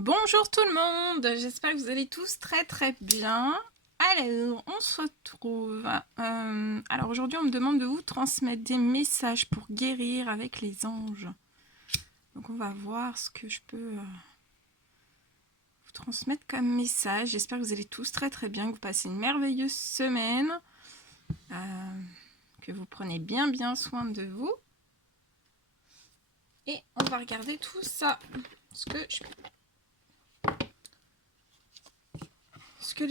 Bonjour tout le monde, j'espère que vous allez tous très bien. Alors, on se retrouve. Alors aujourd'hui, on me demande de vous transmettre des messages pour guérir avec les anges. Donc on va voir ce que je peux vous transmettre comme message. J'espère que vous allez tous très bien, que vous passez une merveilleuse semaine, que vous prenez bien soin de vous. Et on va regarder tout ça. Ce que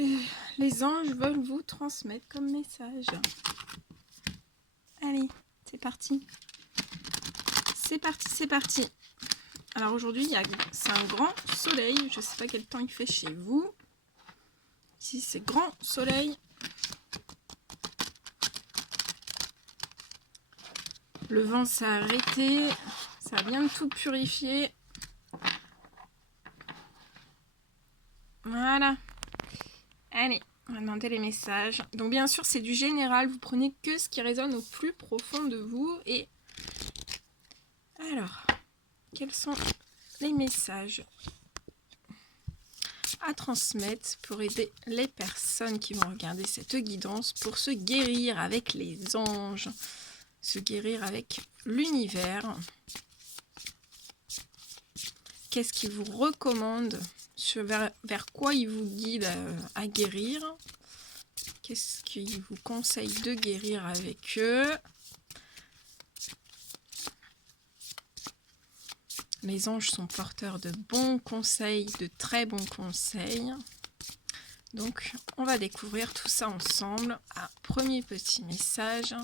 les anges veulent vous transmettre comme message. Allez, c'est parti. C'est parti. Alors aujourd'hui, c'est un grand soleil. Je ne sais pas quel temps il fait chez vous. Ici, c'est grand soleil. Le vent s'est arrêté. Ça a bien tout purifié. Voilà. Allez, on va demander les messages. Donc bien sûr, c'est du général. Vous prenez que ce qui résonne au plus profond de vous. Et alors, quels sont les messages à transmettre pour aider les personnes qui vont regarder cette guidance pour se guérir avec les anges, se guérir avec l'univers? Qu'est-ce qu'ils vous recommandent, vers quoi ils vous guident à guérir? Qu'est-ce qu'ils vous conseillent de guérir avec eux? Les anges sont porteurs de bons conseils, de très bons conseils. Donc, on va découvrir tout ça ensemble. Premier petit message.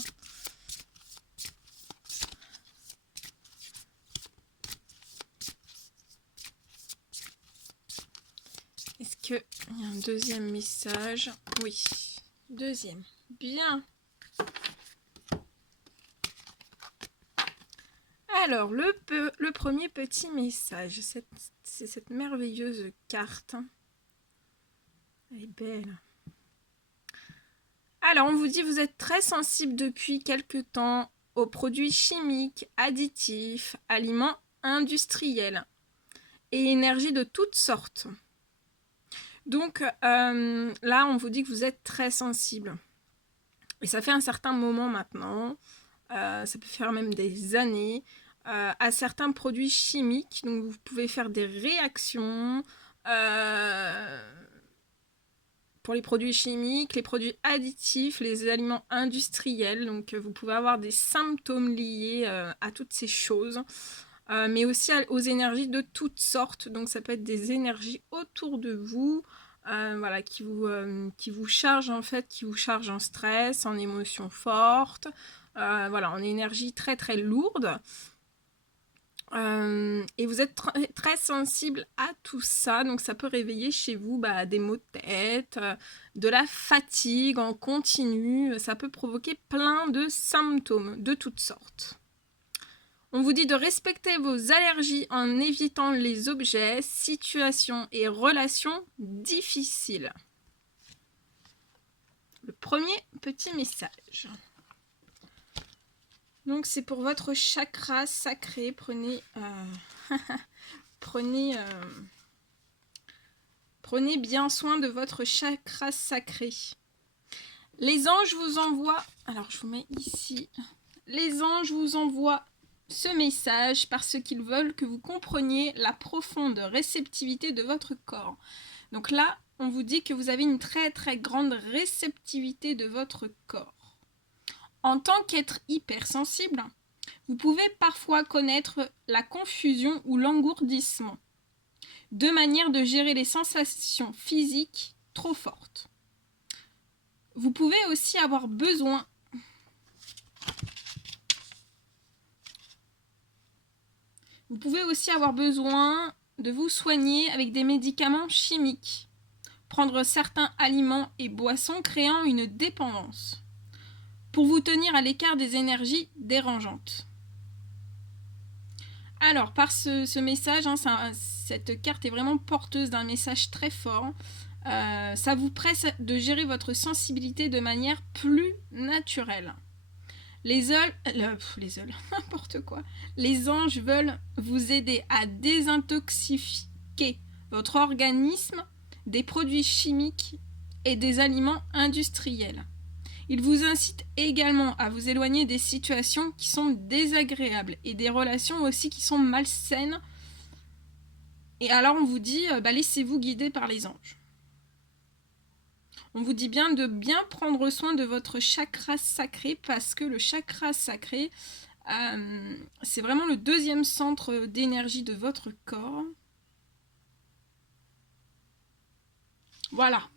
Est-ce qu'il y a un deuxième message? Oui, deuxième. Bien. Alors, le premier petit message, c'est cette merveilleuse carte. Elle est belle. Alors, on vous dit, vous êtes très sensible depuis quelque temps aux produits chimiques, additifs, aliments industriels et énergie de toutes sortes. Donc, là, on vous dit que vous êtes très sensible. Et ça fait un certain moment maintenant, ça peut faire même des années, à certains produits chimiques. Donc vous pouvez faire des réactions pour les produits chimiques, les produits additifs, les aliments industriels. Donc vous pouvez avoir des symptômes liés à toutes ces choses, mais aussi aux énergies de toutes sortes. Donc ça peut être des énergies autour de vous, voilà, qui vous chargent en fait, qui vous chargent en stress, en émotions fortes, voilà, en énergie très lourde. Et vous êtes très sensible à tout ça, donc ça peut réveiller chez vous des maux de tête, de la fatigue en continu, ça peut provoquer plein de symptômes de toutes sortes. On vous dit de respecter vos allergies en évitant les objets, situations et relations difficiles. Le premier petit message. Donc c'est pour votre chakra sacré. Prenez bien soin de votre chakra sacré. Les anges vous envoient, alors je vous mets ici, les anges vous envoient ce message parce qu'ils veulent que vous compreniez la profonde réceptivité de votre corps. Donc là, on vous dit que vous avez une très grande réceptivité de votre corps. En tant qu'être hypersensible, vous pouvez parfois connaître la confusion ou l'engourdissement, deux manières de gérer les sensations physiques trop fortes. Vous pouvez aussi avoir besoin de vous soigner avec des médicaments chimiques, prendre certains aliments et boissons créant une dépendance, pour vous tenir à l'écart des énergies dérangeantes. Alors, par ce message, cette carte est vraiment porteuse d'un message très fort. Ça vous presse de gérer votre sensibilité de manière plus naturelle. N'importe quoi. Les anges veulent vous aider à désintoxiquer votre organisme des produits chimiques et des aliments industriels. Il vous incite également à vous éloigner des situations qui sont désagréables et des relations aussi qui sont malsaines. Et alors on vous dit, laissez-vous guider par les anges. On vous dit bien de bien prendre soin de votre chakra sacré parce que le chakra sacré, c'est vraiment le deuxième centre d'énergie de votre corps. Voilà.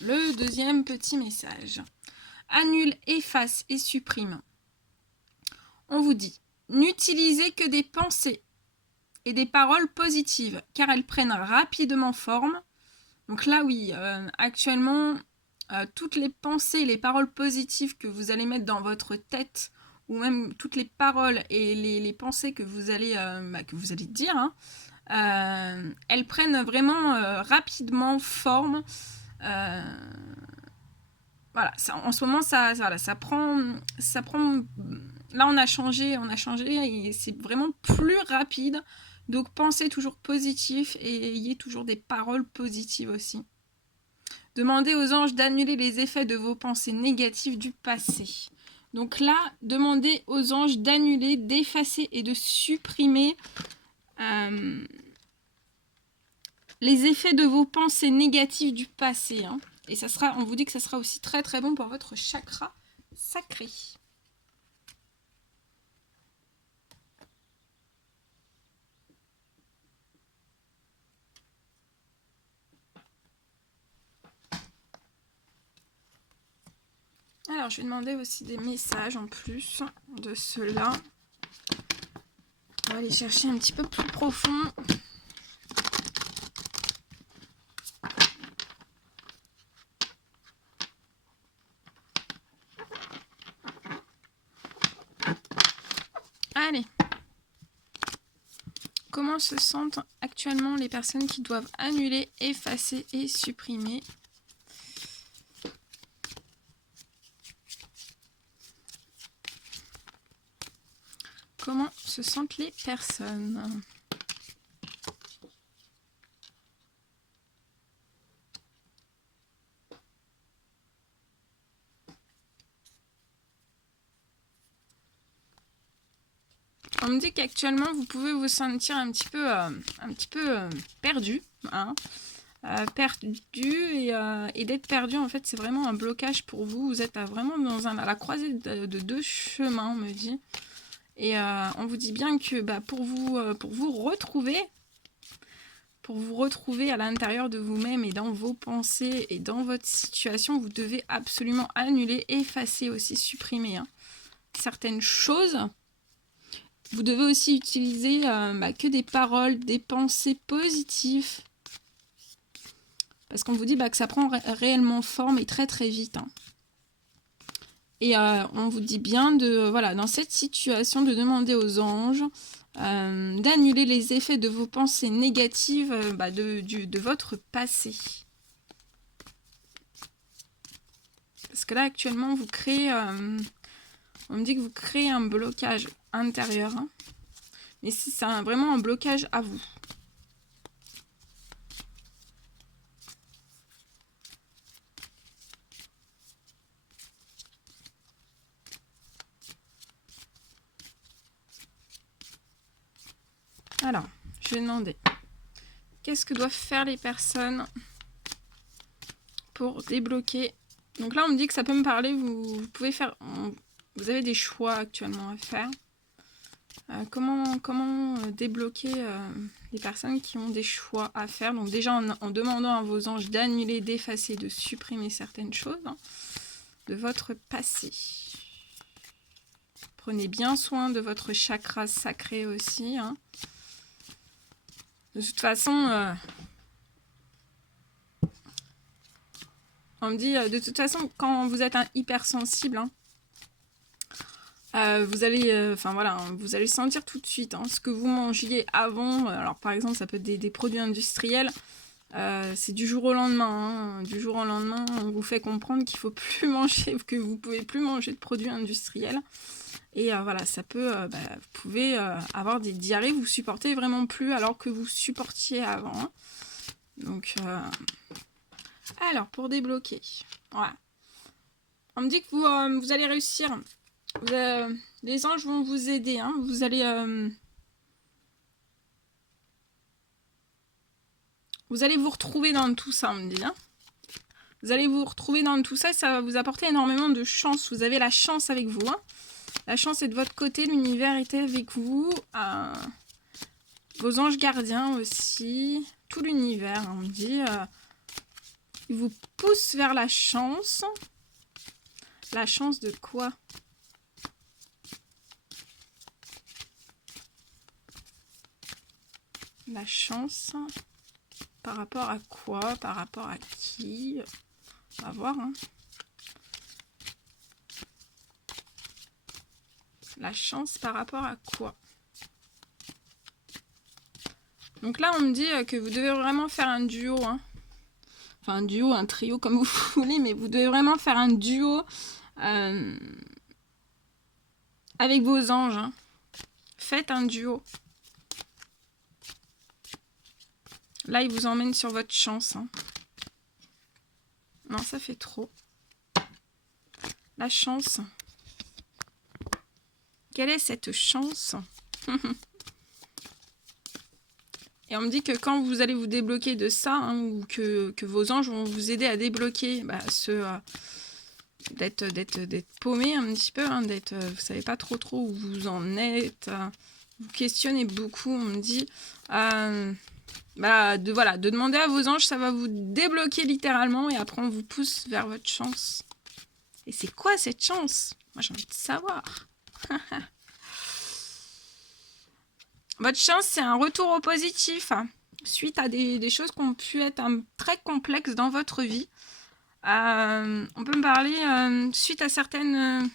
Le deuxième petit message. Annule, efface et supprime. On vous dit, n'utilisez que des pensées et des paroles positives car elles prennent rapidement forme. Donc là, oui, actuellement, toutes les pensées et les paroles positives que vous allez mettre dans votre tête, ou même toutes les paroles et les pensées que vous allez dire, elles prennent vraiment rapidement forme. Voilà, en ce moment, ça prend. Là, on a changé et c'est vraiment plus rapide. Donc pensez toujours positif et ayez toujours des paroles positives aussi. Demandez aux anges d'annuler les effets de vos pensées négatives du passé. Donc là, demandez aux anges d'annuler, d'effacer et de supprimer les effets de vos pensées négatives du passé. Et ça sera, on vous dit que ça sera aussi très très bon pour votre chakra sacré. Alors, je vais demander aussi des messages en plus de cela. On va aller chercher un petit peu plus profond. Allez. Comment se sentent actuellement les personnes qui doivent annuler, effacer et supprimer ? Comment se sentent les personnes ? On me dit qu'actuellement vous pouvez vous sentir un petit peu perdu, perdu et d'être perdu en fait c'est vraiment un blocage pour vous. Vous êtes vraiment à la croisée de deux chemins, on me dit. Et on vous dit bien que pour vous retrouver à l'intérieur de vous-même et dans vos pensées et dans votre situation, vous devez absolument annuler, effacer aussi, supprimer certaines choses. Vous devez aussi utiliser que des paroles, des pensées positives. Parce qu'on vous dit que ça prend réellement forme et très très vite. Et on vous dit bien dans cette situation, de demander aux anges d'annuler les effets de vos pensées négatives de votre passé. Parce que là, actuellement, vous créez... on me dit que vous créez un blocage intérieur. Mais c'est vraiment un blocage à vous. Alors, je vais demander, qu'est-ce que doivent faire les personnes pour débloquer? Donc là, on me dit que ça peut me parler, vous pouvez faire, vous avez des choix actuellement à faire. Comment débloquer les personnes qui ont des choix à faire? Donc déjà, en demandant à vos anges d'annuler, d'effacer, de supprimer certaines choses de votre passé. Prenez bien soin de votre chakra sacré aussi. De toute façon, on me dit, de toute façon, quand vous êtes un hypersensible, vous allez, vous allez sentir tout de suite ce que vous mangiez avant. Alors, par exemple, ça peut être des produits industriels. C'est du jour au lendemain. Du jour au lendemain, on vous fait comprendre qu'il faut plus manger, que vous pouvez plus manger de produits industriels. Et voilà, ça peut, vous pouvez avoir des diarrhées, vous supportez vraiment plus alors que vous supportiez avant. Hein. Donc, alors, pour débloquer, voilà. On me dit que vous allez réussir. Les anges vont vous aider. Hein. Vous allez vous retrouver dans tout ça, on me dit. Hein. Vous allez vous retrouver dans tout ça et ça va vous apporter énormément de chance. Vous avez la chance avec vous. Hein. La chance est de votre côté, l'univers est avec vous. Vos anges gardiens aussi. Tout l'univers, on me dit. Il vous pousse vers la chance. La chance de quoi? La chance par rapport à quoi? Par rapport à qui? On va voir. Hein. La chance par rapport à quoi? Donc là, on me dit que vous devez vraiment faire un duo. Hein. Enfin, un duo, un trio, comme vous voulez, mais vous devez vraiment faire un duo avec vos anges. Hein. Faites un duo. Là, il vous emmène sur votre chance. Hein. Non, ça fait trop. La chance. Quelle est cette chance? Et on me dit que quand vous allez vous débloquer de ça, hein, ou que vos anges vont vous aider à débloquer d'être paumé un petit peu, hein, vous savez pas trop où vous en êtes, vous questionnez beaucoup, on me dit, de demander à vos anges, ça va vous débloquer littéralement, et après on vous pousse vers votre chance. Et c'est quoi cette chance? Moi j'ai envie de savoir. Votre chance, c'est un retour au positif, hein, suite à des choses qui ont pu être très complexes dans votre vie. On peut me parler suite à certaines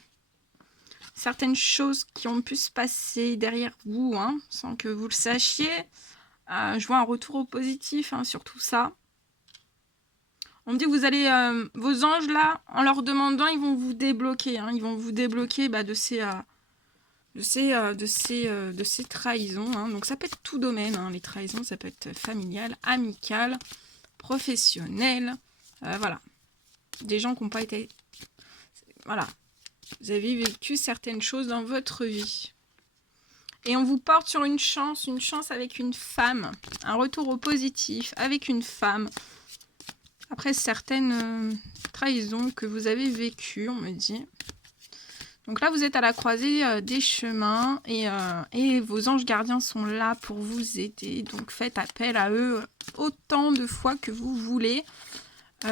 choses qui ont pu se passer derrière vous, hein, sans que vous le sachiez. Je vois un retour au positif hein, sur tout ça. On me dit que vous allez, vos anges là, en leur demandant, ils vont vous débloquer. Hein, ils vont vous débloquer de ces trahisons. Hein. Donc ça peut être tout domaine. Hein, les trahisons, ça peut être familial, amical, professionnel. Voilà. Des gens qui n'ont pas été... Voilà. Vous avez vécu certaines choses dans votre vie. Et on vous porte sur une chance avec une femme. Un retour au positif avec une femme. Après certaines trahisons que vous avez vécues, on me dit. Donc là, vous êtes à la croisée des chemins et vos anges gardiens sont là pour vous aider. Donc faites appel à eux autant de fois que vous voulez.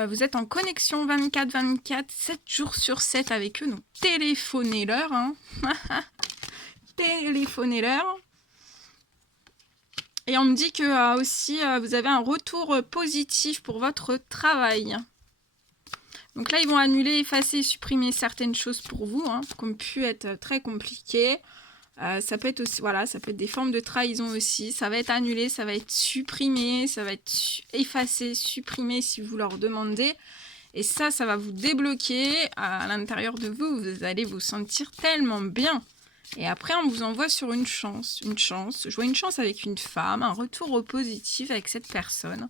Vous êtes en connexion 24/24, 7 jours sur 7 avec eux. Donc téléphonez-leur. Hein. Téléphonez-leur. Et on me dit que aussi vous avez un retour positif pour votre travail. Donc là, ils vont annuler, effacer, supprimer certaines choses pour vous, hein, qui ont pu être très compliquées. Ça peut être aussi, voilà, ça peut être des formes de trahison aussi. Ça va être annulé, ça va être supprimé, ça va être effacé, supprimé si vous leur demandez. Et ça va vous débloquer à l'intérieur de vous. Vous allez vous sentir tellement bien. Et après, on vous envoie sur une chance. Une chance. Je vois une chance avec une femme, un retour au positif avec cette personne.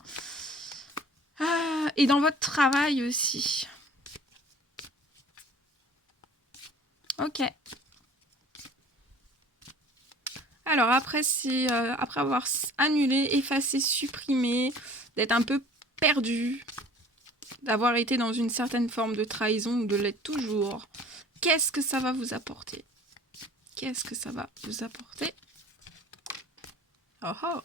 Et dans votre travail aussi. Ok. Alors après, c'est après avoir annulé, effacé, supprimé, d'être un peu perdu, d'avoir été dans une certaine forme de trahison ou de l'être toujours, qu'est-ce que ça va vous apporter? Qu'est-ce que ça va vous apporter? Oh oh!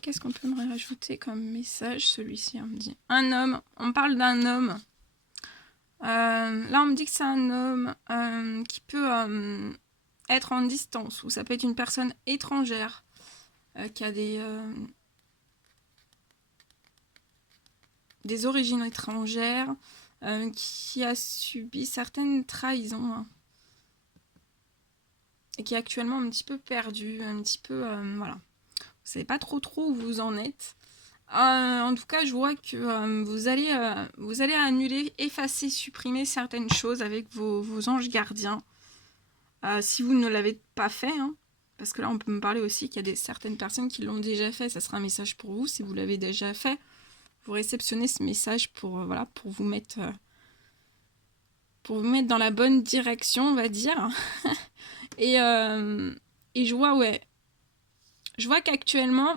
Qu'est-ce qu'on peut me rajouter comme message? Celui-ci, on me dit. Un homme. On parle d'un homme. Là, on me dit que c'est un homme qui peut être en distance. Ou ça peut être une personne étrangère qui a des origines étrangères, qui a subi certaines trahisons. Hein. et qui est actuellement un petit peu perdu, un petit peu, voilà. Vous savez pas trop où vous en êtes. En tout cas, je vois que vous allez annuler, effacer, supprimer certaines choses avec vos anges gardiens. Si vous ne l'avez pas fait, hein, parce que là, on peut me parler aussi qu'il y a certaines personnes qui l'ont déjà fait. Ça sera un message pour vous. Si vous l'avez déjà fait, vous réceptionnez ce message pour, voilà, pour vous mettre dans la bonne direction, on va dire. et je vois, ouais. Je vois qu'actuellement,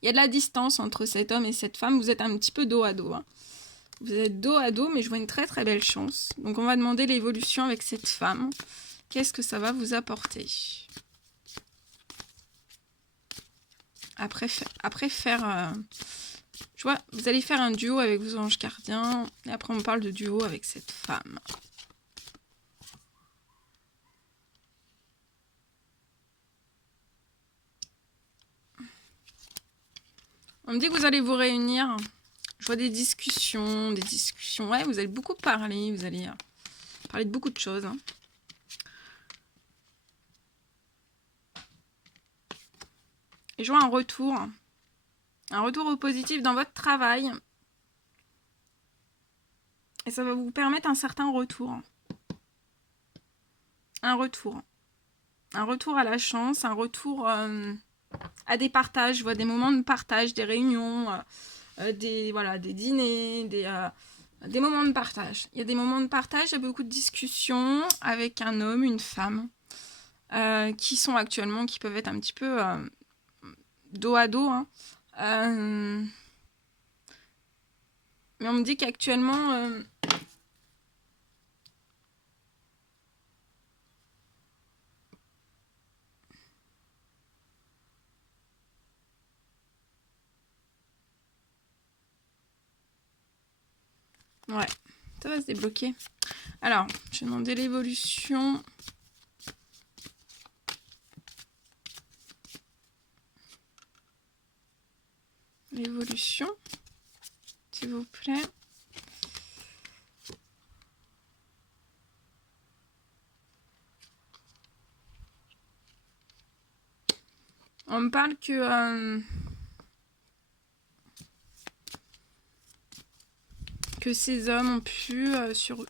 il y a de la distance entre cet homme et cette femme. Vous êtes un petit peu dos à dos. Hein. Vous êtes dos à dos, mais je vois une très très belle chance. Donc on va demander l'évolution avec cette femme. Qu'est-ce que ça va vous apporter? Après faire... je vois, vous allez faire un duo avec vos anges gardiens. Et après on parle de duo avec cette femme. On me dit que vous allez vous réunir. Je vois des discussions. Ouais, vous allez beaucoup parler. Vous allez parler de beaucoup de choses. Hein. Et je vois un retour au positif dans votre travail. Et ça va vous permettre un certain retour. Un retour à la chance, un retour à des partages. Je vois des moments de partage, des réunions, des dîners, des moments de partage. Il y a des moments de partage, il y a beaucoup de discussions avec un homme, une femme, qui sont actuellement, qui peuvent être un petit peu dos à dos. Hein. Mais on me dit qu'actuellement... ouais, ça va se débloquer. Alors, je vais demander l'évolution. L'évolution, s'il vous plaît. On me parle que ces hommes ont pu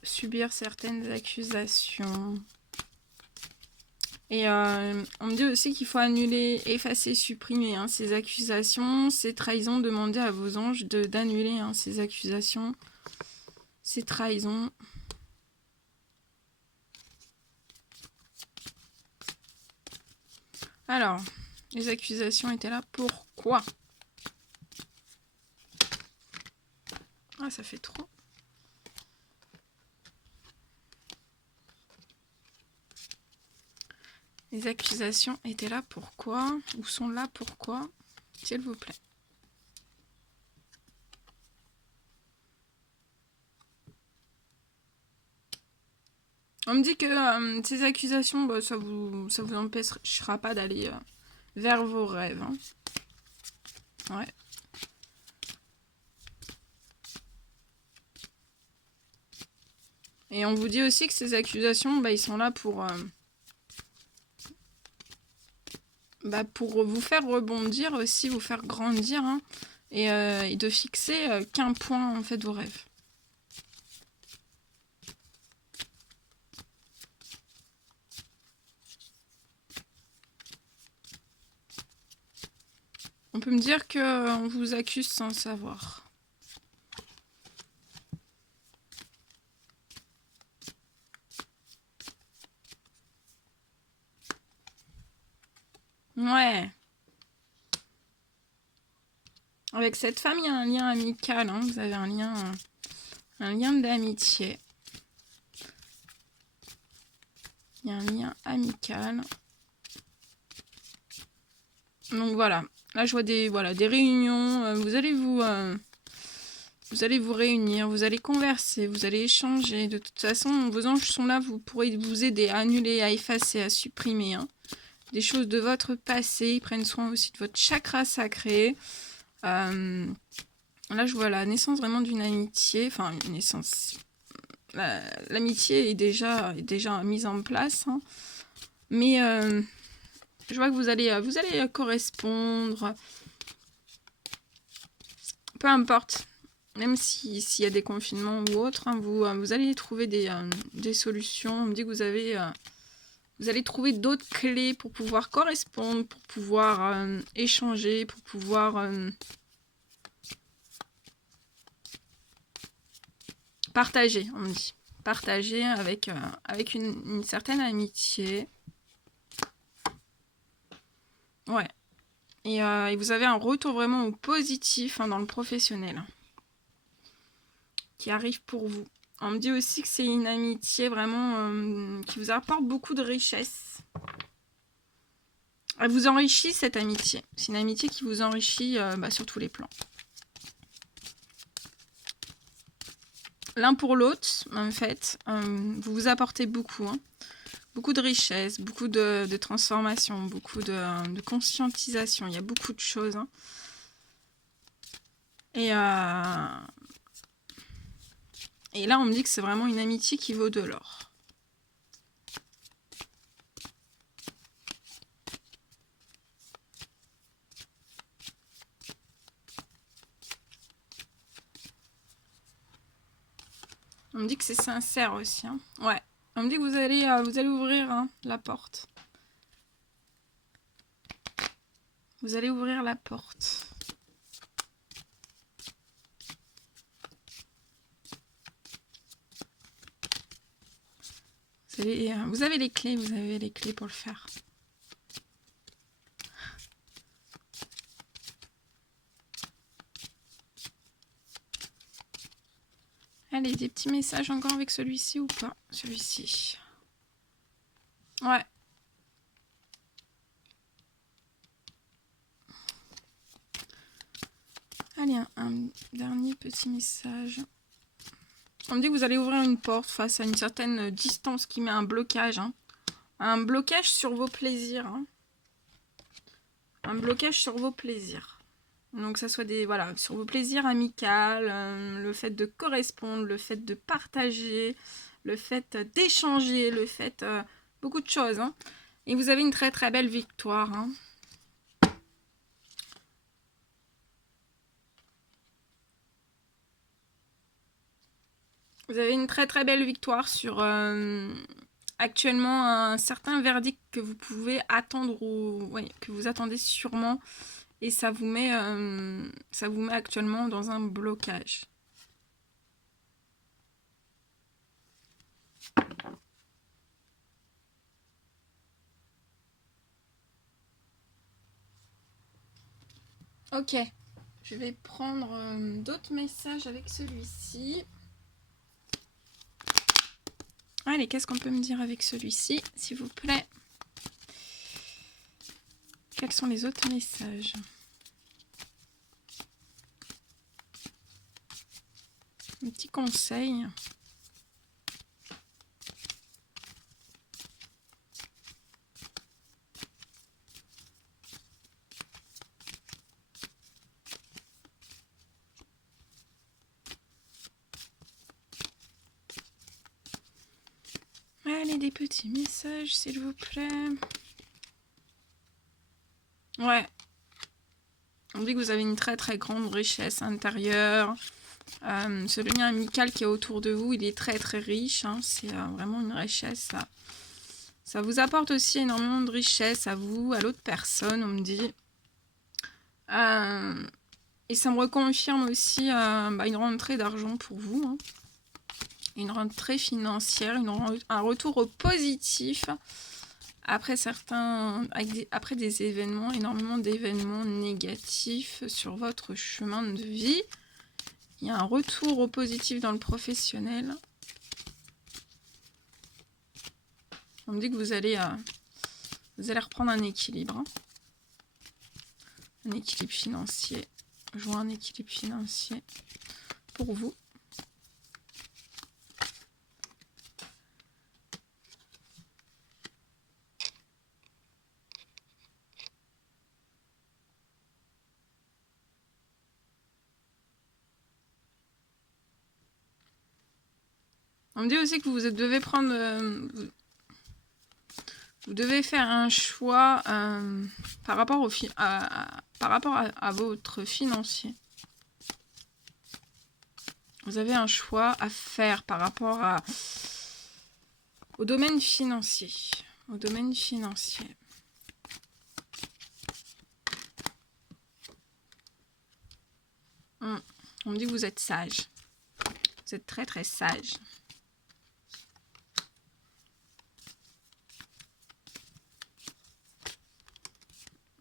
subir certaines accusations. Et on me dit aussi qu'il faut annuler, effacer, supprimer hein, ces accusations, ces trahisons. Demandez à vos anges d'annuler hein, ces accusations, ces trahisons. Alors, les accusations étaient là. Pourquoi? Ah, ça fait trop. Les accusations étaient là. Pourquoi? Ou sont là. Pourquoi? S'il vous plaît. On me dit que ces accusations, bah, ça vous empêchera pas d'aller vers vos rêves. Hein. Ouais. Et on vous dit aussi que ces accusations, bah, ils sont là pour vous faire rebondir aussi, vous faire grandir, hein, et de fixer qu'un point en fait vos rêves. On peut me dire qu'on vous accuse sans le savoir. Ouais. Avec cette femme, il y a un lien amical. Hein. Vous avez un lien d'amitié. Il y a un lien amical. Donc voilà. Là, je vois des réunions. Vous allez vous réunir, vous allez converser, vous allez échanger. De toute façon, vos anges sont là, vous pourrez vous aider à annuler, à effacer, à supprimer hein, des choses de votre passé. Ils prennent soin aussi de votre chakra sacré. Là, je vois la naissance vraiment d'une amitié. Enfin, une naissance... L'amitié est déjà mise en place. Hein. Mais je vois que vous allez correspondre. Peu importe. Même s'il y a des confinements ou autres, hein, vous allez trouver des solutions. On me dit que vous allez trouver d'autres clés pour pouvoir correspondre, pour pouvoir échanger, pour pouvoir partager, on me dit. Partager avec une certaine amitié. Ouais. Et vous avez un retour vraiment positif dans le professionnel qui arrive pour vous. On me dit aussi que c'est une amitié vraiment qui vous apporte beaucoup de richesse. Elle vous enrichit, cette amitié. C'est une amitié qui vous enrichit sur tous les plans. L'un pour l'autre, en fait, vous vous apportez beaucoup. Hein. Beaucoup de richesse, beaucoup de transformation, beaucoup de conscientisation. Il y a beaucoup de choses. Hein. Et là, on me dit que c'est vraiment une amitié qui vaut de l'or. On me dit que c'est sincère aussi. Hein. Ouais. On me dit que vous allez ouvrir la porte. Vous allez ouvrir la porte. Vous avez les clés pour le faire. Allez, des petits messages encore avec celui-ci ou pas? Celui-ci. Ouais. Allez, un dernier petit message. On me dit que vous allez ouvrir une porte face à une certaine distance qui met un blocage. Hein. Un blocage sur vos plaisirs. Hein. Un blocage sur vos plaisirs. Donc ça soit sur vos plaisirs amicaux, le fait de correspondre, le fait de partager, le fait d'échanger, le fait beaucoup de choses. Hein. Et vous avez une très très belle victoire. Hein. Vous avez une très très belle victoire sur actuellement un certain verdict que vous pouvez attendre que vous attendez sûrement. Et ça vous met actuellement dans un blocage. Ok, je vais prendre d'autres messages avec celui-ci. Allez, qu'est-ce qu'on peut me dire avec celui-ci, s'il vous plaît? Quels sont les autres messages? Un petit conseil. Allez, des petits messages, s'il vous plaît. Ouais. On dit que vous avez une très très grande richesse intérieure. Ce lien amical qui est autour de vous, il est très très riche. Hein. C'est vraiment une richesse. Ça vous apporte aussi énormément de richesse à vous, à l'autre personne, on me dit. Et ça me reconfirme aussi une rentrée d'argent pour vous. Hein. Une rentrée financière, un retour positif après après des événements, énormément d'événements négatifs sur votre chemin de vie. Il y a un retour au positif dans le professionnel. On me dit que vous allez reprendre un équilibre. Hein. Un équilibre financier. Je vois un équilibre financier pour vous. On me dit aussi que vous devez prendre... Vous devez faire un choix par rapport, à votre financier. Vous avez un choix à faire par rapport au domaine financier. Au domaine financier. On me dit que vous êtes sage. Vous êtes très très sage.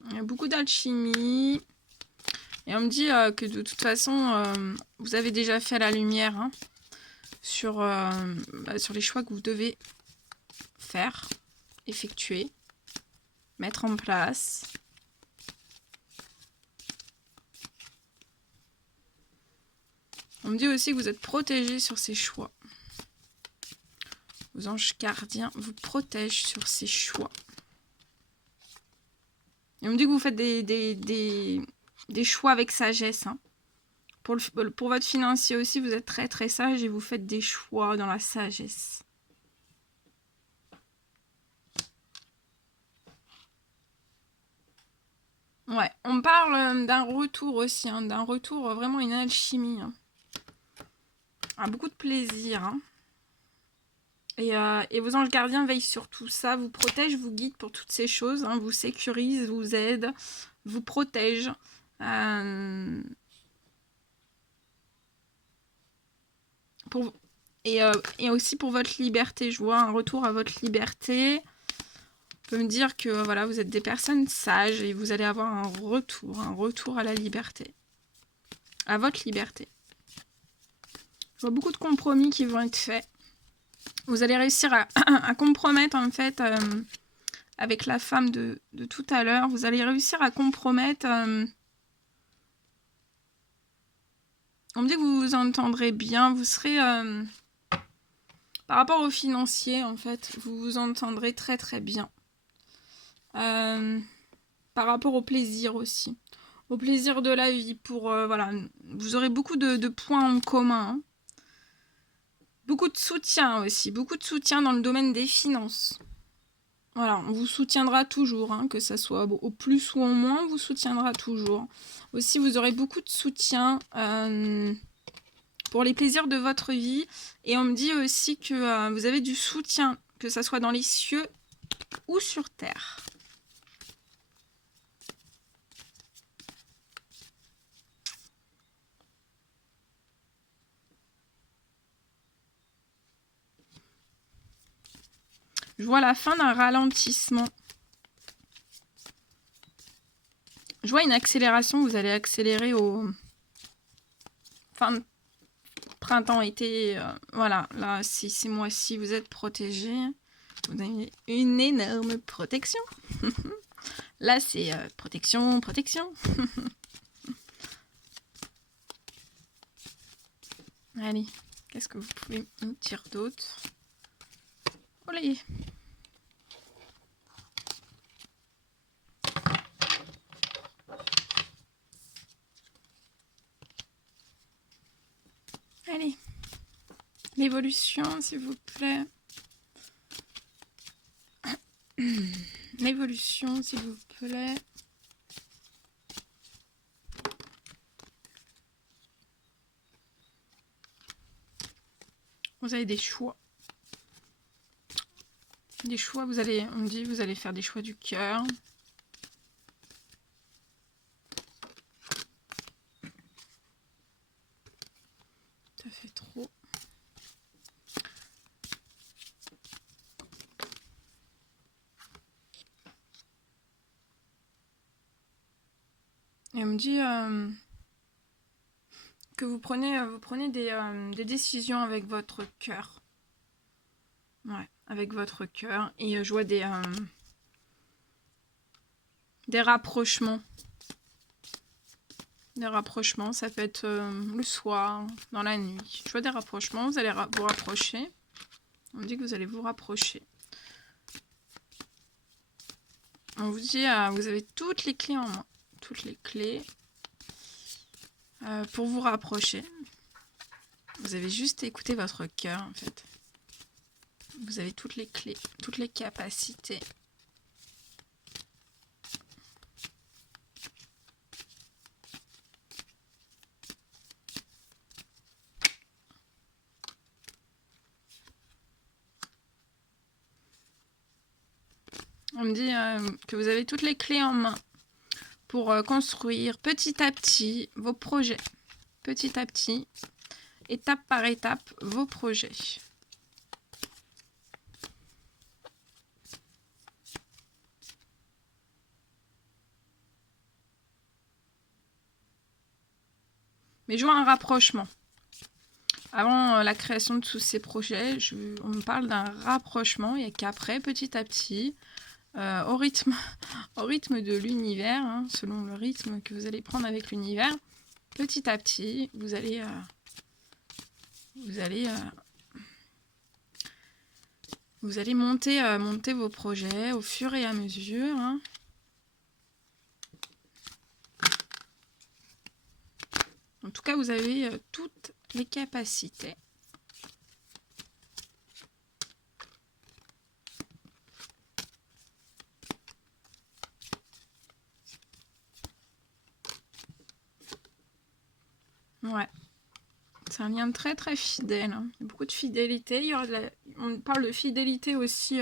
Il y a beaucoup d'alchimie. Et on me dit que de toute façon, vous avez déjà fait la lumière hein, sur les choix que vous devez faire, effectuer, mettre en place. On me dit aussi que vous êtes protégé sur ces choix. Vos anges gardiens vous protègent sur ces choix. Et on me dit que vous faites des choix avec sagesse. Hein. Pour votre financier aussi, vous êtes très très sage et vous faites des choix dans la sagesse. Ouais, on parle d'un retour aussi, hein, d'un retour vraiment une alchimie. Hein. Ah, beaucoup de plaisir. Hein. Et vos anges gardiens veillent sur tout ça, vous protègent, vous guident pour toutes ces choses, hein, vous sécurisent, vous aident, vous protègent. Et aussi pour votre liberté, je vois un retour à votre liberté. On peut me dire que voilà, vous êtes des personnes sages et vous allez avoir un retour à la liberté. À votre liberté. Je vois beaucoup de compromis qui vont être faits. Vous allez réussir à compromettre en fait avec la femme de tout à l'heure. Vous allez réussir à compromettre. On me dit que vous vous entendrez bien. Vous serez par rapport aux financiers en fait, vous vous entendrez très très bien. Par rapport au plaisir aussi. Au plaisir de la vie. Voilà, vous aurez beaucoup de points en commun. Hein. Beaucoup de soutien aussi, beaucoup de soutien dans le domaine des finances. Voilà, on vous soutiendra toujours, hein, que ça soit au plus ou au moins, on vous soutiendra toujours. Aussi, vous aurez beaucoup de soutien pour les plaisirs de votre vie. Et on me dit aussi que vous avez du soutien, que ça soit dans les cieux ou sur terre. Je vois la fin d'un ralentissement. Je vois une accélération. Vous allez accélérer au fin de printemps, été. Voilà, là, ces mois-ci, vous êtes protégés. Vous avez une énorme protection. Là, c'est protection, protection. Allez, qu'est-ce que vous pouvez me dire d'autre? Olé. Allez. L'évolution, s'il vous plaît. L'évolution, s'il vous plaît. Vous avez des choix. Des choix, on me dit, vous allez faire des choix du cœur. Ça fait trop. Et on me dit que vous prenez des décisions avec votre cœur. Ouais, avec votre cœur. Et je vois des rapprochements. Des rapprochements, ça peut être le soir, dans la nuit. Je vois des rapprochements, vous allez vous rapprocher. On me dit que vous allez vous rapprocher. On vous dit, vous avez toutes les clés en main. Toutes les clés pour vous rapprocher. Vous avez juste écouté votre cœur, en fait. Vous avez toutes les clés, toutes les capacités. On me dit que vous avez toutes les clés en main pour construire petit à petit vos projets. Petit à petit, étape par étape, vos projets. Mais je vois un rapprochement. Avant la création de tous ces projets, on me parle d'un rapprochement et qu'après, petit à petit, au rythme de l'univers, hein, selon le rythme que vous allez prendre avec l'univers, petit à petit, vous allez monter vos projets au fur et à mesure. Hein. En tout cas, vous avez toutes les capacités. Ouais. C'est un lien très très fidèle. Hein. Il y a beaucoup de fidélité. Il y aura on parle de fidélité aussi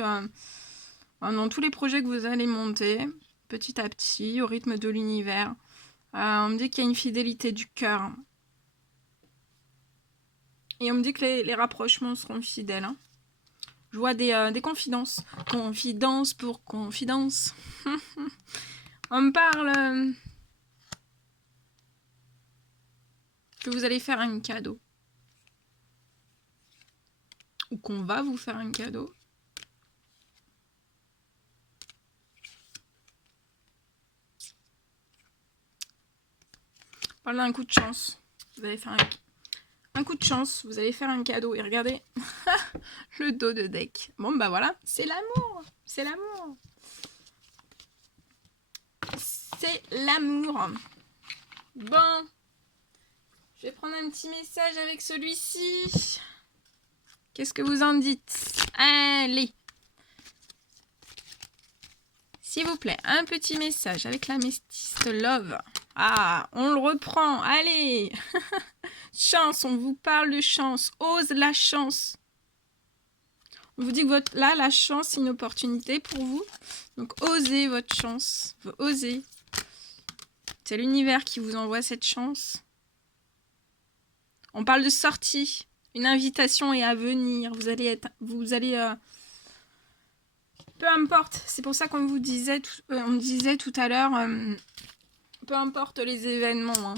dans tous les projets que vous allez monter, petit à petit, au rythme de l'univers. On me dit qu'il y a une fidélité du cœur. Et on me dit que les rapprochements seront fidèles. Hein. Je vois des confidences. Confidence pour confidence. On me parle que vous allez faire un cadeau. Ou qu'on va vous faire un cadeau. On parle d'un coup de chance. Vous allez faire un coup de chance. Vous allez faire un cadeau. Et regardez le dos de deck. Bon, bah voilà. C'est l'amour. C'est l'amour. C'est l'amour. Bon. Je vais prendre un petit message avec celui-ci. Qu'est-ce que vous en dites? Allez. S'il vous plaît, un petit message avec la métisse love. Ah, on le reprend. Allez. Chance, on vous parle de chance. Ose la chance. On vous dit que là, la chance, c'est une opportunité pour vous. Donc, osez votre chance. Osez. C'est l'univers qui vous envoie cette chance. On parle de sortie. Une invitation est à venir. Vous allez peu importe. C'est pour ça qu'on vous disait, on me disait tout à l'heure, peu importe les événements,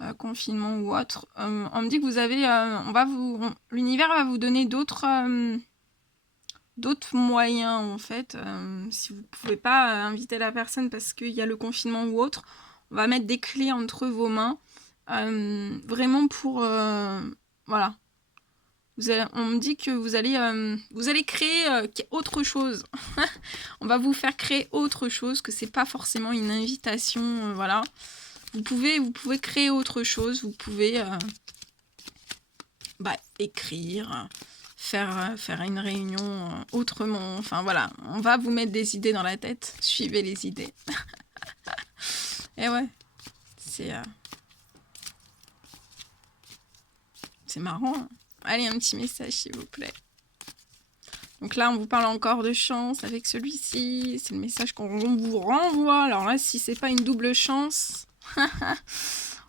hein, confinement ou autre. On me dit que vous avez, l'univers va vous donner d'autres moyens en fait. Si vous pouvez pas inviter la personne parce qu'il y a le confinement ou autre, on va mettre des clés entre vos mains. Vraiment pour voilà. On me dit que vous allez créer autre chose. On va vous faire créer autre chose, que c'est pas forcément une invitation, voilà. Vous pouvez créer autre chose, vous pouvez écrire, faire une réunion autrement, enfin voilà, on va vous mettre des idées dans la tête, suivez les idées. Et ouais, c'est marrant. Hein. Allez, un petit message, s'il vous plaît. Donc là, on vous parle encore de chance avec celui-ci. C'est le message qu'on vous renvoie. Alors là, si c'est pas une double chance, on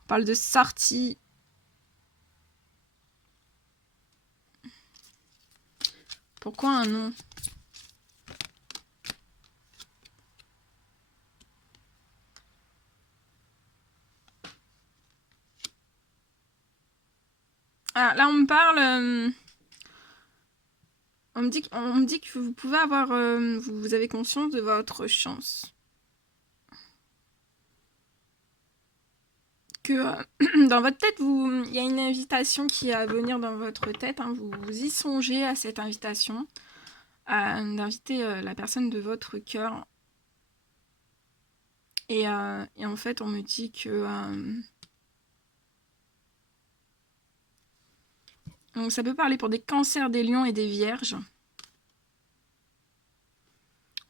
parle de sortie. Pourquoi un non? Ah, là, on me parle... on me dit que vous pouvez avoir... vous avez conscience de votre chance. Que dans votre tête, il y a une invitation qui est à venir dans votre tête. Hein, vous y songez à cette invitation. D'inviter la personne de votre cœur. Et en fait, on me dit que... donc ça peut parler pour des cancers, des lions et des vierges.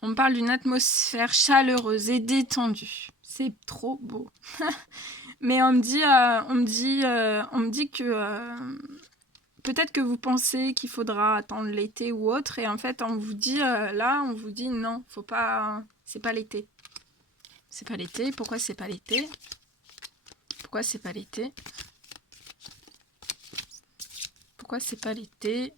On me parle d'une atmosphère chaleureuse et détendue. C'est trop beau. Mais on me dit que peut-être que vous pensez qu'il faudra attendre l'été ou autre, et en fait, on vous dit, là, on vous dit non, faut pas, c'est pas l'été. C'est pas l'été, pourquoi c'est pas l'été? Pourquoi c'est pas l'été? Pourquoi c'est pas l'été?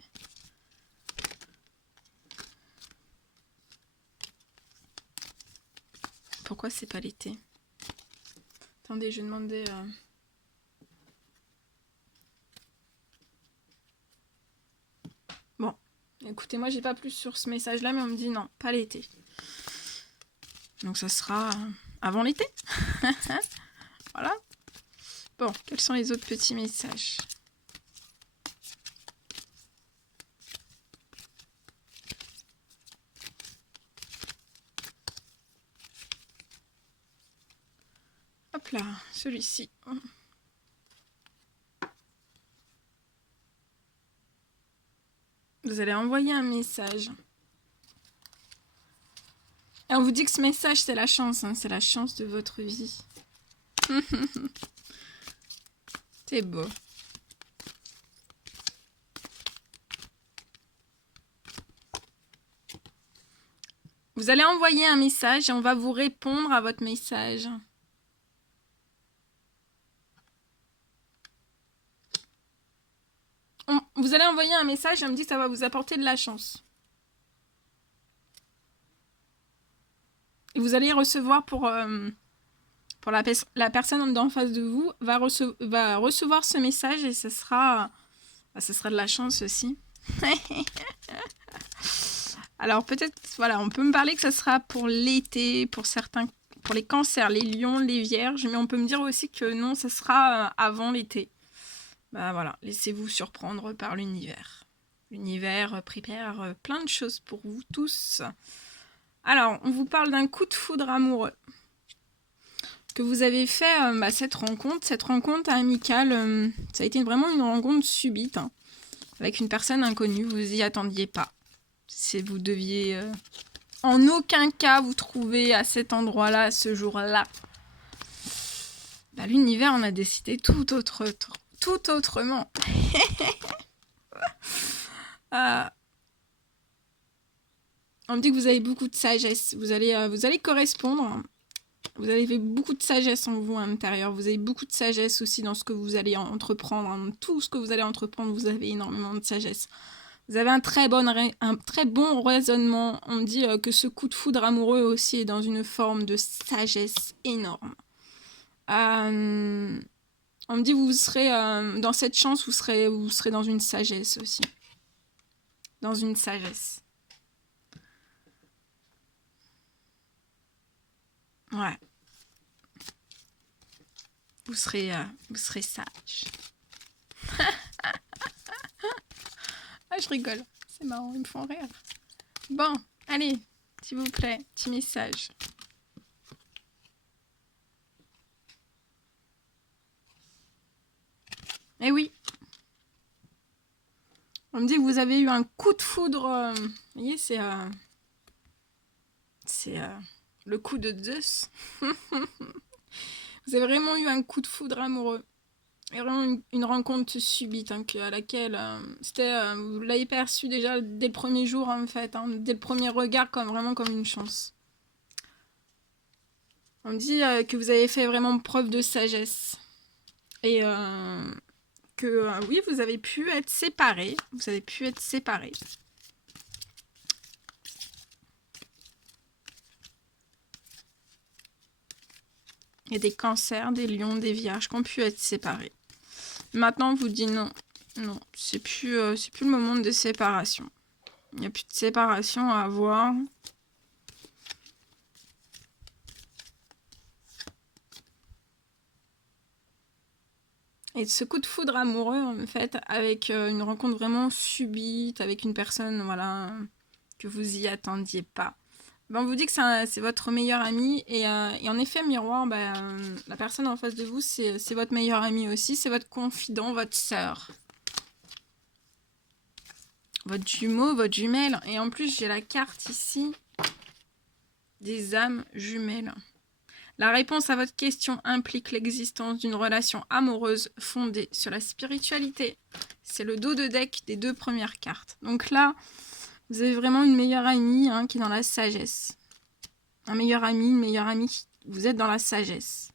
Pourquoi c'est pas l'été? Attendez, je vais demander... Bon, écoutez, moi j'ai pas plus sur ce message-là, mais on me dit non, pas l'été. Donc ça sera avant l'été. Voilà. Bon, quels sont les autres petits messages? Hop là, celui-ci. Vous allez envoyer un message. Et on vous dit que ce message, c'est la chance. Hein, c'est la chance de votre vie. C'est beau. Vous allez envoyer un message et on va vous répondre à votre message. Vous allez envoyer un message et on me dit que ça va vous apporter de la chance. Et vous allez recevoir pour la personne d'en face de vous va recevoir ce message et ce sera de la chance aussi. Alors peut-être, voilà, on peut me parler que ça sera pour l'été, pour certains, pour les cancers, les lions, les vierges, mais on peut me dire aussi que non, ça sera avant l'été. Bah voilà, laissez-vous surprendre par l'univers. L'univers prépare plein de choses pour vous tous. Alors, on vous parle d'un coup de foudre amoureux. Que vous avez fait cette rencontre amicale, ça a été vraiment une rencontre subite, hein, avec une personne inconnue, vous y attendiez pas. Si vous deviez en aucun cas vous trouver à cet endroit-là, ce jour-là, bah, l'univers en a décidé tout autrement. On me dit que vous avez beaucoup de sagesse, vous allez correspondre. Vous avez beaucoup de sagesse en vous à l'intérieur. Vous avez beaucoup de sagesse aussi dans ce que vous allez entreprendre. Dans tout ce que vous allez entreprendre, vous avez énormément de sagesse. Vous avez un très bon raisonnement. On dit que ce coup de foudre amoureux aussi est dans une forme de sagesse énorme. On me dit que vous serez dans cette chance, vous serez dans une sagesse aussi. Dans une sagesse. Ouais. Vous serez sage. Ah, je rigole. C'est marrant, ils me font rire. Bon, allez, s'il vous plaît, petit message. Eh oui. On me dit que vous avez eu un coup de foudre. Vous voyez, c'est le coup de Zeus. Vous avez vraiment eu un coup de foudre amoureux. Et vraiment une rencontre subite hein, à laquelle vous l'avez perçu déjà dès le premier jour en fait, hein, dès le premier regard vraiment comme une chance. On me dit que vous avez fait vraiment preuve de sagesse et que oui vous avez pu être séparés. Vous avez pu être séparés. Il y a des cancers, des lions, des vierges qui ont pu être séparés. Maintenant, on vous dit non. Non, c'est plus le moment de séparation. Il n'y a plus de séparation à avoir. Et ce coup de foudre amoureux, en fait, avec une rencontre vraiment subite, avec une personne, voilà, que vous y attendiez pas. Ben, on vous dit que c'est votre meilleur ami. Et en effet, miroir, la personne en face de vous, c'est votre meilleur ami aussi. C'est votre confident, votre sœur. Votre jumeau, votre jumelle. Et en plus, j'ai la carte ici des âmes jumelles. La réponse à votre question implique l'existence d'une relation amoureuse fondée sur la spiritualité. C'est le dos de deck des 2 premières cartes. Donc là, vous avez vraiment une meilleure amie hein, qui est dans la sagesse. Un meilleur ami, une meilleure amie, vous êtes dans la sagesse.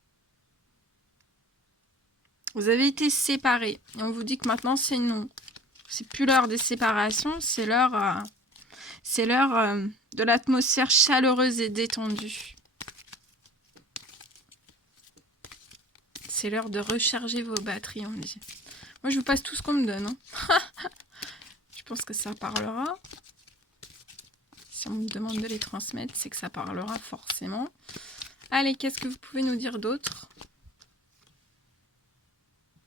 Vous avez été séparés et on vous dit que maintenant c'est non. C'est plus l'heure des séparations, c'est l'heure de l'atmosphère chaleureuse et détendue. C'est l'heure de recharger vos batteries, on dit. Moi, je vous passe tout ce qu'on me donne. Hein. Je pense que ça parlera. Si on me demande de les transmettre, c'est que ça parlera forcément. Allez, qu'est-ce que vous pouvez nous dire d'autre?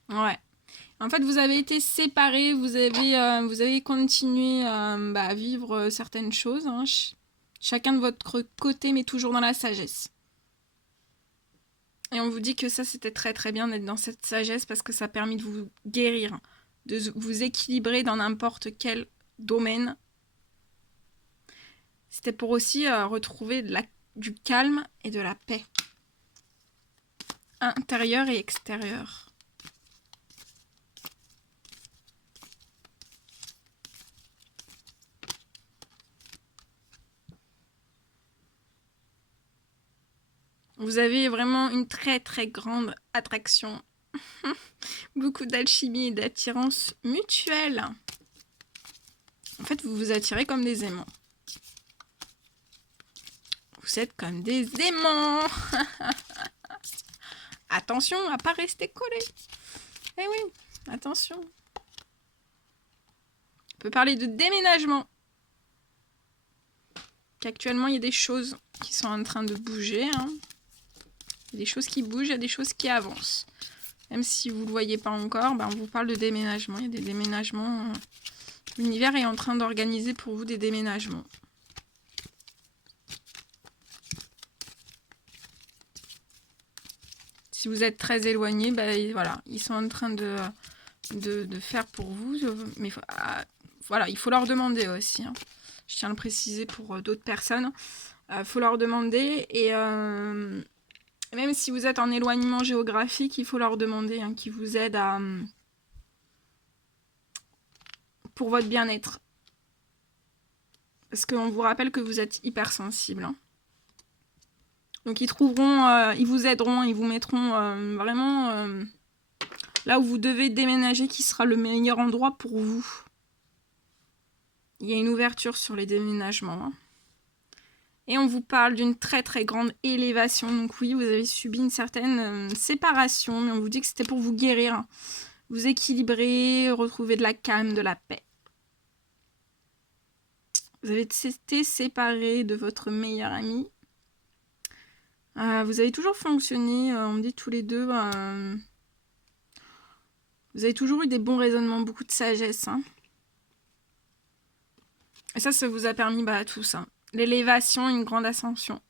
Ouais. En fait, vous avez été séparés, vous avez continué à vivre certaines choses. Hein. Chacun de votre côté, mais toujours dans la sagesse. Et on vous dit que ça, c'était très très bien d'être dans cette sagesse parce que ça a permis de vous guérir, de vous équilibrer dans n'importe quel domaine. C'était pour aussi retrouver du calme et de la paix. Intérieur et extérieur. Vous avez vraiment une très très grande attraction. Beaucoup d'alchimie et d'attirance mutuelle. En fait, vous vous attirez comme des aimants. Vous êtes comme des aimants. Attention à pas rester collé. Eh oui, attention. On peut parler de déménagement. Qu'actuellement, il y a des choses qui sont en train de bouger. Hein. Il y a des choses qui bougent, il y a des choses qui avancent. Même si vous ne le voyez pas encore, on vous parle de déménagement. Il y a des déménagements. L'univers est en train d'organiser pour vous des déménagements. Si vous êtes très éloigné, voilà, ils sont en train de faire pour vous. Mais voilà, il faut leur demander aussi. Hein. Je tiens à le préciser pour d'autres personnes. Il faut leur demander. Et même si vous êtes en éloignement géographique, il faut leur demander hein, qu'ils vous aident pour votre bien-être. Parce qu'on vous rappelle que vous êtes hypersensible. Hein. Donc ils trouveront, ils vous aideront, ils vous mettront vraiment là où vous devez déménager, qui sera le meilleur endroit pour vous. Il y a une ouverture sur les déménagements. Hein. Et on vous parle d'une très très grande élévation. Donc oui, vous avez subi une certaine séparation, mais on vous dit que c'était pour vous guérir. Hein. Vous équilibrer, retrouver de la calme, de la paix. Vous avez été séparés de votre meilleur ami. Vous avez toujours fonctionné, on me dit tous les deux. Vous avez toujours eu des bons raisonnements, beaucoup de sagesse. Hein. Et ça vous a permis tout ça. L'élévation, une grande ascension.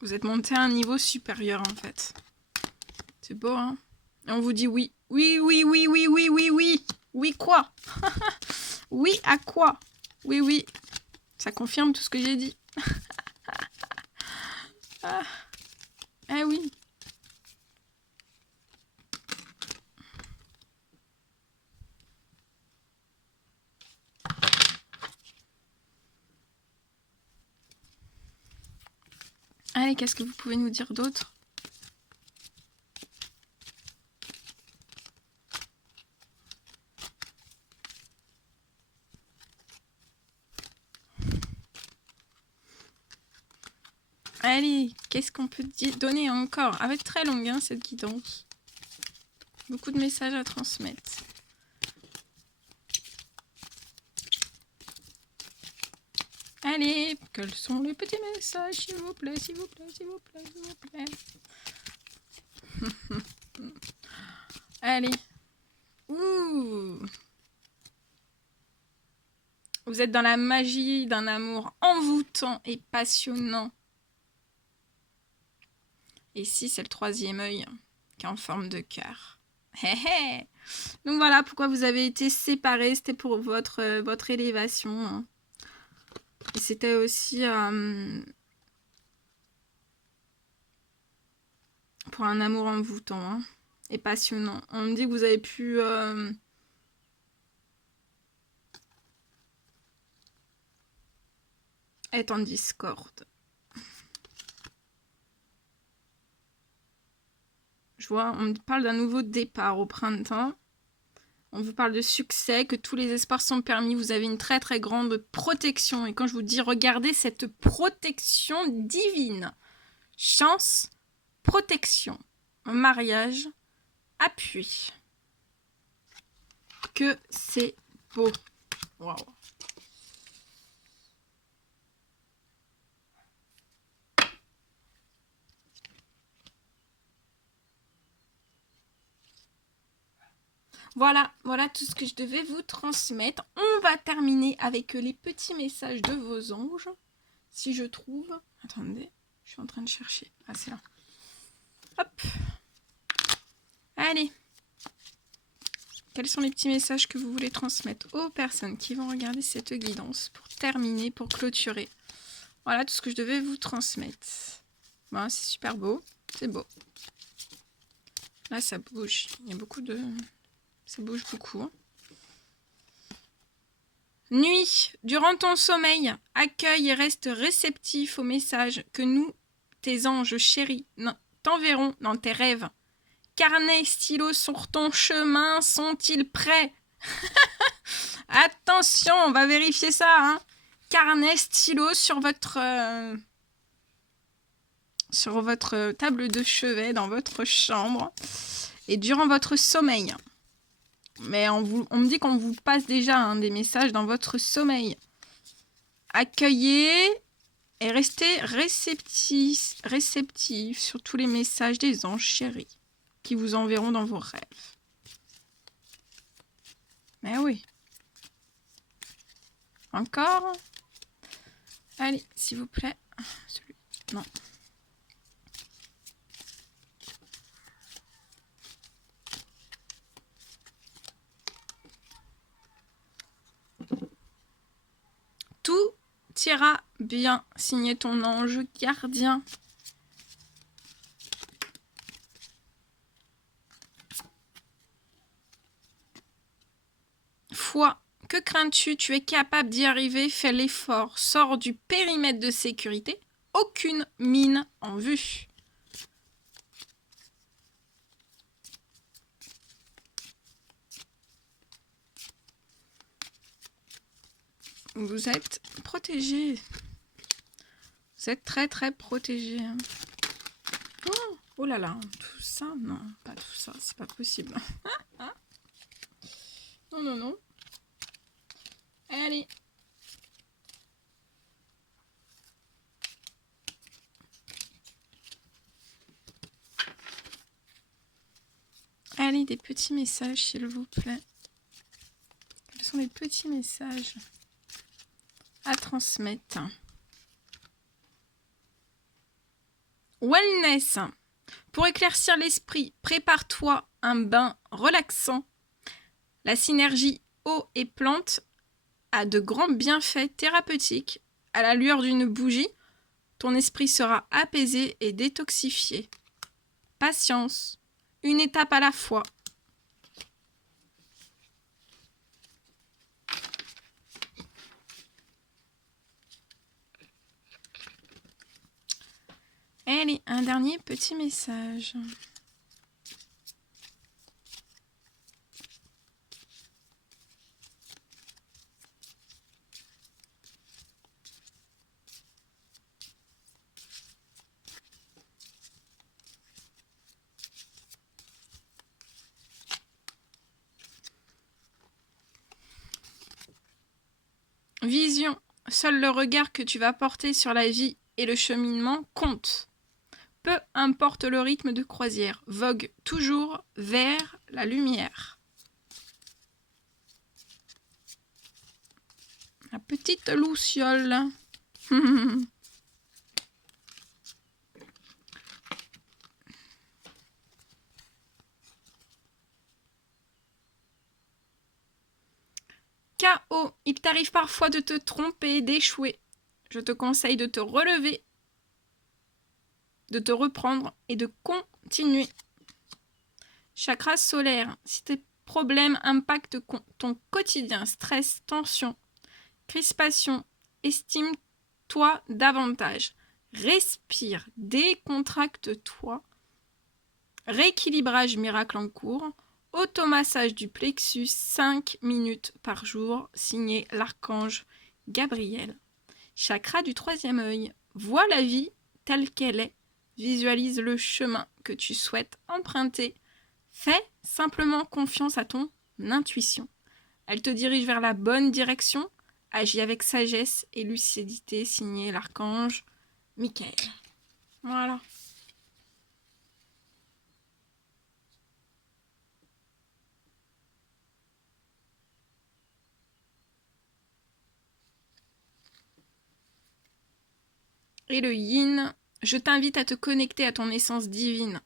Vous êtes monté à un niveau supérieur en fait. C'est beau, hein? Et on vous dit oui. Oui, oui, oui, oui, oui, oui, oui. Oui quoi? Oui à quoi? Oui, oui. Ça confirme tout ce que j'ai dit. Ah. Eh oui. Allez, qu'est-ce que vous pouvez nous dire d'autre? Allez, qu'est-ce qu'on peut donner encore? Elle va être très longue, hein, cette guidance. Beaucoup de messages à transmettre. Allez, quels sont les petits messages, s'il vous plaît, s'il vous plaît, s'il vous plaît, s'il vous plaît. Allez. Ouh. Vous êtes dans la magie d'un amour envoûtant et passionnant. Et ici, c'est le 3e œil qui est en forme de cœur. Hé hé. Donc voilà pourquoi vous avez été séparés. C'était pour votre élévation. Hein. Et c'était aussi pour un amour envoûtant hein, et passionnant. On me dit que vous avez pu... être en discorde. Je vois, on me parle d'un nouveau départ au printemps. On vous parle de succès, que tous les espoirs sont permis. Vous avez une très très grande protection. Et quand je vous dis, regardez cette protection divine. Chance, protection, mariage, appui. Que c'est beau. Waouh. Voilà, voilà tout ce que je devais vous transmettre. On va terminer avec les petits messages de vos anges. Si je trouve... Attendez, je suis en train de chercher. Ah, c'est là. Hop. Allez. Quels sont les petits messages que vous voulez transmettre aux personnes qui vont regarder cette guidance pour terminer, pour clôturer. Voilà tout ce que je devais vous transmettre. Voilà, c'est super beau. C'est beau. Là, ça bouge. Il y a beaucoup de... Ça bouge beaucoup. Nuit, durant ton sommeil, accueille et reste réceptif aux messages que nous, tes anges chéris, t'enverrons dans tes rêves. Carnet, stylo sur ton chemin, sont-ils prêts? Attention, on va vérifier ça. Hein. Carnet, stylo sur votre table de chevet dans votre chambre et durant votre sommeil. Mais on me dit qu'on vous passe déjà hein, des messages dans votre sommeil. Accueillez et restez réceptifs sur tous les messages des anges chéris qui vous enverront dans vos rêves. Mais oui. Encore. Allez, s'il vous plaît. Celui. Non. Tout ira bien, signé ton ange gardien. Foi, que crains-tu? Tu es capable d'y arriver, fais l'effort, sors du périmètre de sécurité, aucune mine en vue. Vous êtes protégé. Vous êtes très très protégé. Oh, oh là là, tout ça, non, pas tout ça, c'est pas possible. Non, non, non. Allez. Allez, des petits messages, s'il vous plaît. Quels sont les petits messages à transmettre? Wellness. Pour éclaircir l'esprit, prépare-toi un bain relaxant. La synergie eau et plante a de grands bienfaits thérapeutiques. À la lueur d'une bougie, ton esprit sera apaisé et détoxifié. Patience, une étape à la fois. Allez, un dernier petit message. Vision. Seul le regard que tu vas porter sur la vie et le cheminement compte. Peu importe le rythme de croisière, vogue toujours vers la lumière. La petite Luciole. haut. Il t'arrive parfois de te tromper, d'échouer. Je te conseille de te relever, de te reprendre et de continuer. Chakra solaire. Si tes problèmes impactent ton quotidien, stress, tension, crispation, estime-toi davantage. Respire, décontracte-toi. Rééquilibrage miracle en cours. Automassage du plexus 5 minutes par jour. Signé l'archange Gabriel. Chakra du troisième œil. Vois la vie telle qu'elle est. Visualise le chemin que tu souhaites emprunter. Fais simplement confiance à ton intuition. Elle te dirige vers la bonne direction. Agis avec sagesse et lucidité. Signé l'archange Michael. Voilà. Et le yin, je t'invite à te connecter à ton essence divine,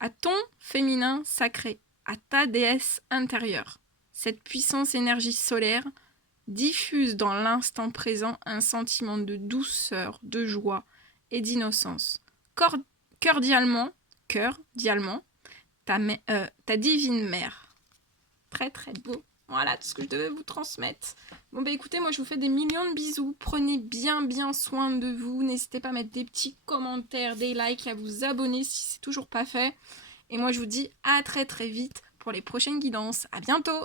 à ton féminin sacré, à ta déesse intérieure. Cette puissance énergie solaire diffuse dans l'instant présent un sentiment de douceur, de joie et d'innocence. Cordialement, ta divine mère. Très très beau. Voilà tout ce que je devais vous transmettre. Bon bah écoutez, moi je vous fais des millions de bisous. Prenez bien soin de vous. N'hésitez pas à mettre des petits commentaires, des likes, à vous abonner si c'est toujours pas fait. Et moi je vous dis à très vite pour les prochaines guidances. À bientôt!